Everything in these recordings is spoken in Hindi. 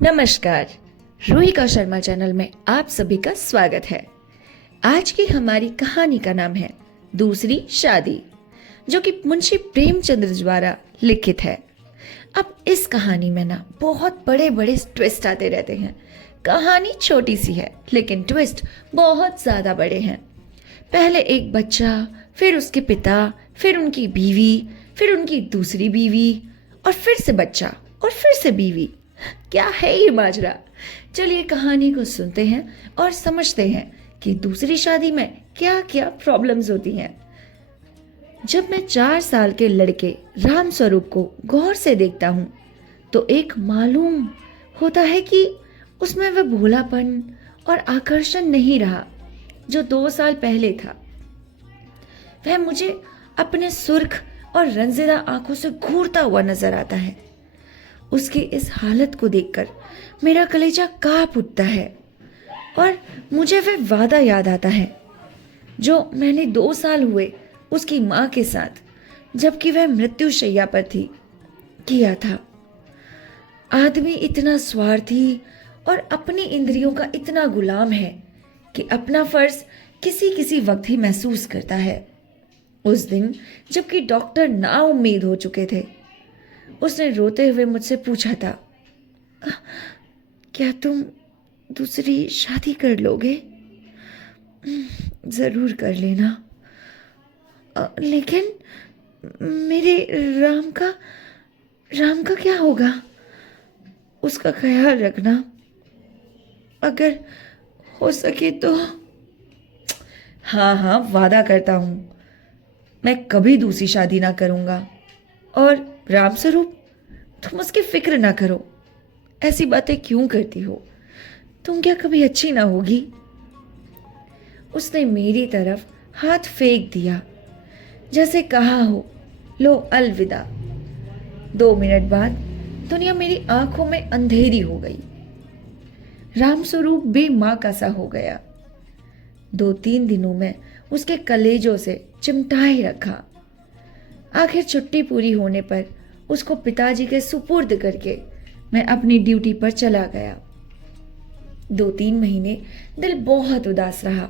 नमस्कार। रूहिका शर्मा चैनल में आप सभी का स्वागत है। आज की हमारी कहानी का नाम है दूसरी शादी, जो कि मुंशी प्रेमचंद्र द्वारा लिखित है। अब इस कहानी में ना बहुत बड़े बड़े ट्विस्ट आते रहते हैं। कहानी छोटी सी है लेकिन ट्विस्ट बहुत ज्यादा बड़े हैं। पहले एक बच्चा, फिर उसके पिता, फिर उनकी बीवी, फिर उनकी दूसरी बीवी, और फिर से बच्चा, और फिर से बीवी। क्या है ये माजरा? चलिए कहानी को सुनते हैं और समझते हैं कि दूसरी शादी में क्या क्या प्रॉब्लम्स होती हैं। जब मैं 4 साल के लड़के राम स्वरूप को गौर से देखता हूं तो एक मालूम होता है कि उसमें वह भोलापन और आकर्षण नहीं रहा जो 2 साल पहले था। वह मुझे अपने सुर्ख और रंजीदा आंखों से घूरता हुआ नजर आता है। उसकी इस हालत को देखकर मेरा कलेजा कांप उठता है और मुझे वह वादा याद आता है जो मैंने 2 साल हुए उसकी माँ के साथ, जबकि वह मृत्युशैया पर थी, किया था। आदमी इतना स्वार्थी और अपनी इंद्रियों का इतना गुलाम है कि अपना फर्ज किसी किसी वक्त ही महसूस करता है। उस दिन जबकि डॉक्टर नाउम्मीद हो चुके थे, उसने रोते हुए मुझसे पूछा था, क्या तुम दूसरी शादी कर लोगे? जरूर कर लेना, लेकिन मेरे राम का क्या होगा? उसका ख्याल रखना, अगर हो सके तो। हाँ हाँ, वादा करता हूं मैं कभी दूसरी शादी ना करूंगा। और राम स्वरूप, तुम उसकी फिक्र ना करो। ऐसी बातें क्यों करती हो? तुम क्या कभी अच्छी ना होगी? उसने मेरी तरफ हाथ फेंक दिया, जैसे कहा हो, लो अलविदा। 2 मिनट बाद दुनिया मेरी आंखों में अंधेरी हो गई। राम स्वरूप बेमां का सा हो गया। 2-3 दिनों में उसके कलेजों से चिमटाए रखा। आखिर छुट्टी पूरी होने पर उसको पिताजी के सुपुर्द करके मैं अपनी ड्यूटी पर चला गया। 2-3 महीने दिल बहुत उदास रहा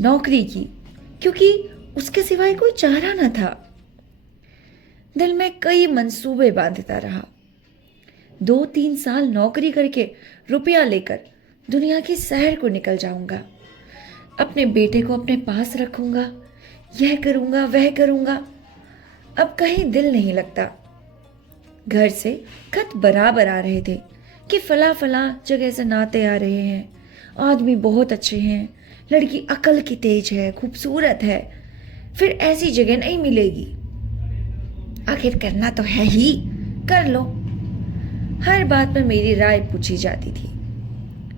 नौकरी की, क्योंकि उसके सिवाय कोई चारा न था। दिल में कई मंसूबे बांधता रहा। 2-3 साल नौकरी करके रुपया लेकर दुनिया की सैर को निकल जाऊंगा। अपने बेटे को अपने पास रखूंगा, यह करूंगा वह करूंगा। अब कहीं दिल नहीं लगता। घर से खत बराबर आ रहे थे कि फला फला जगह से नाते आ रहे हैं, आदमी बहुत अच्छे हैं, लड़की अकल की तेज है, खूबसूरत है, फिर ऐसी जगह नहीं मिलेगी। आखिर करना तो है ही, कर लो। हर बात में मेरी राय पूछी जाती थी,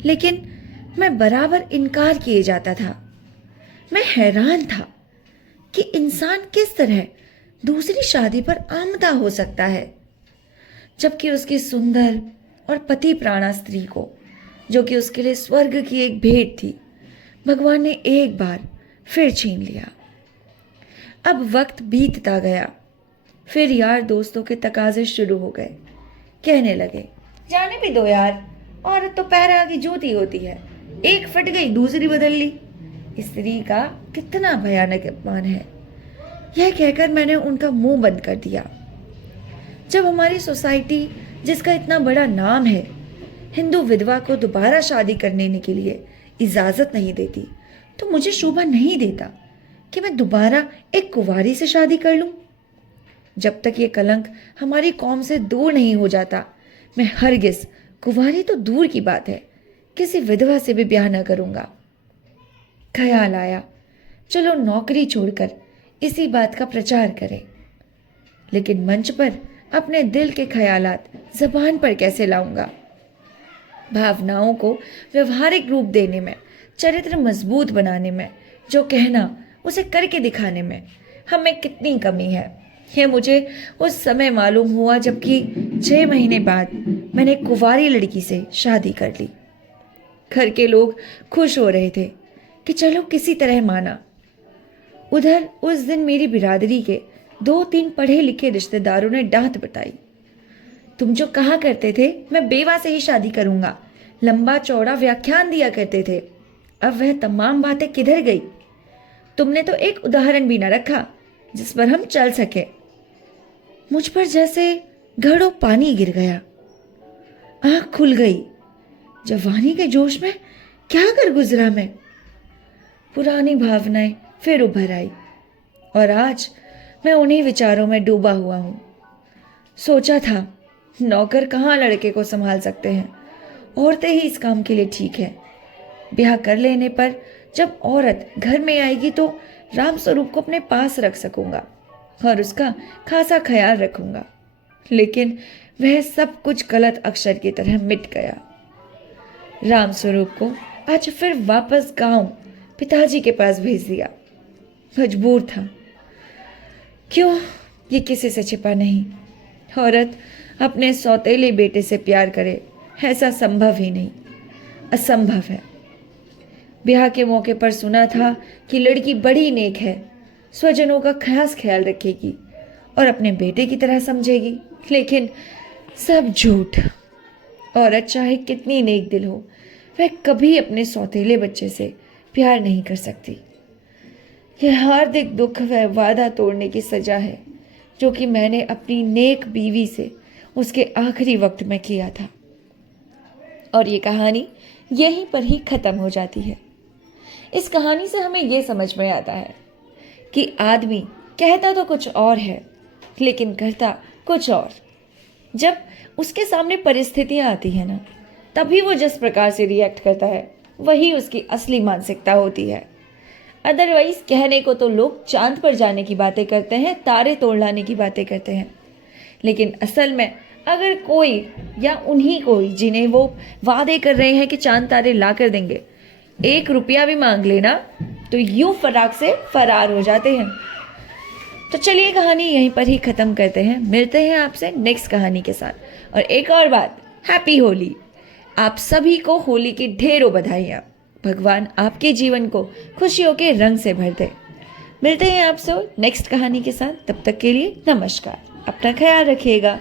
लेकिन मैं बराबर इनकार किए जाता था। मैं हैरान था कि इंसान किस तरह दूसरी शादी पर आमदा हो सकता है, जबकि उसकी सुंदर और पति प्राणा स्त्री को, जो कि उसके लिए स्वर्ग की एक भेंट थी, भगवान ने एक बार फिर छीन लिया। अब वक्त बीतता गया। फिर यार दोस्तों के तकाजे शुरू हो गए। कहने लगे, जाने भी दो यार, औरत तो पैरा की जूती होती है, एक फट गई दूसरी बदल ली। स्त्री का कितना भयानक अपमान है। यह कहकर मैंने उनका मुंह बंद कर दिया। जब हमारी सोसाइटी, जिसका इतना बड़ा नाम है, हिंदू विधवा को दोबारा शादी करने के लिए इजाजत नहीं देती, तो मुझे शोभा नहीं देता कि मैं दोबारा एक कुंवारी से शादी कर लूं। जब तक ये कलंक हमारी कौम से दूर नहीं हो जाता, मैं हरगिज, कुंवारी तो दूर की बात है, किसी विधवा से भी ब्याह न करूंगा। ख्याल आया, चलो नौकरी छोड़कर इसी बात का प्रचार करें। लेकिन मंच पर अपने दिल के ख्यालात जबान पर कैसे लाऊंगा? भावनाओं को व्यवहारिक रूप देने में, चरित्र मजबूत बनाने में, जो कहना उसे करके दिखाने में हमें कितनी कमी है, यह मुझे उस समय मालूम हुआ जबकि 6 महीने बाद मैंने कुंवारी लड़की से शादी कर ली। घर के लोग खुश हो रहे थे कि चलो किसी तरह माना। उधर उस दिन मेरी बिरादरी के 2-3 पढ़े लिखे रिश्तेदारों ने डांट बताई, तुम जो कहा करते थे मैं बेवा से ही शादी करूंगा, लंबा चौड़ा व्याख्यान दिया करते थे, अब वह तमाम बातें किधर गई? तुमने तो एक उदाहरण भी न रखा जिस पर हम चल सके। मुझ पर जैसे घड़ों पानी गिर गया। आंख खुल गई। जवानी के जोश में क्या कर गुजरा मैं। पुरानी भावनाएं फिर उभर आई और आज मैं उन्हीं विचारों में डूबा हुआ हूं। सोचा था नौकर कहाँ लड़के को संभाल सकते हैं, औरतें ही इस काम के लिए ठीक है। ब्याह कर लेने पर जब औरत घर में आएगी तो राम स्वरूप को अपने पास रख सकूंगा और उसका खासा ख्याल रखूंगा, लेकिन वह सब कुछ गलत अक्षर की तरह मिट गया। राम स्वरूप को आज फिर वापस गांव पिताजी के पास भेज दिया। मजबूर था। क्यों, ये किसी से छिपा नहीं। औरत अपने सौतेले बेटे से प्यार करे, ऐसा संभव ही नहीं, असंभव है। ब्याह के मौके पर सुना था कि लड़की बड़ी नेक है, स्वजनों का खास ख्याल रखेगी और अपने बेटे की तरह समझेगी, लेकिन सब झूठ। औरत चाहे कितनी नेक दिल हो, वह कभी अपने सौतेले बच्चे से प्यार नहीं कर सकती। यह हार्दिक दुख वह वादा तोड़ने की सजा है जो कि मैंने अपनी नेक बीवी से उसके आखिरी वक्त में किया था। और ये कहानी यहीं पर ही खत्म हो जाती है। इस कहानी से हमें यह समझ में आता है कि आदमी कहता तो कुछ और है लेकिन करता कुछ और। जब उसके सामने परिस्थितियां आती है ना, तभी वो जिस प्रकार से रिएक्ट करता है वही उसकी असली मानसिकता होती है। अदरवाइज कहने को तो लोग चांद पर जाने की बातें करते हैं, तारे तोड़ लाने की बातें करते हैं, लेकिन असल में अगर कोई या उन्हीं कोई जिन्हें वो वादे कर रहे हैं कि चांद तारे ला कर देंगे, 1 रुपया भी मांग लेना तो यूं फराक से फरार हो जाते हैं। तो चलिए कहानी यहीं पर ही ख़त्म करते हैं। मिलते हैं आपसे नेक्स्ट कहानी के साथ। और एक और बात, हैप्पी होली। आप सभी को होली की ढेरों बधाइयाँ। भगवान आपके जीवन को खुशियों के रंग से भर दे। मिलते हैं आपसे नेक्स्ट कहानी के साथ। तब तक के लिए नमस्कार। अपना ख्याल रखिएगा।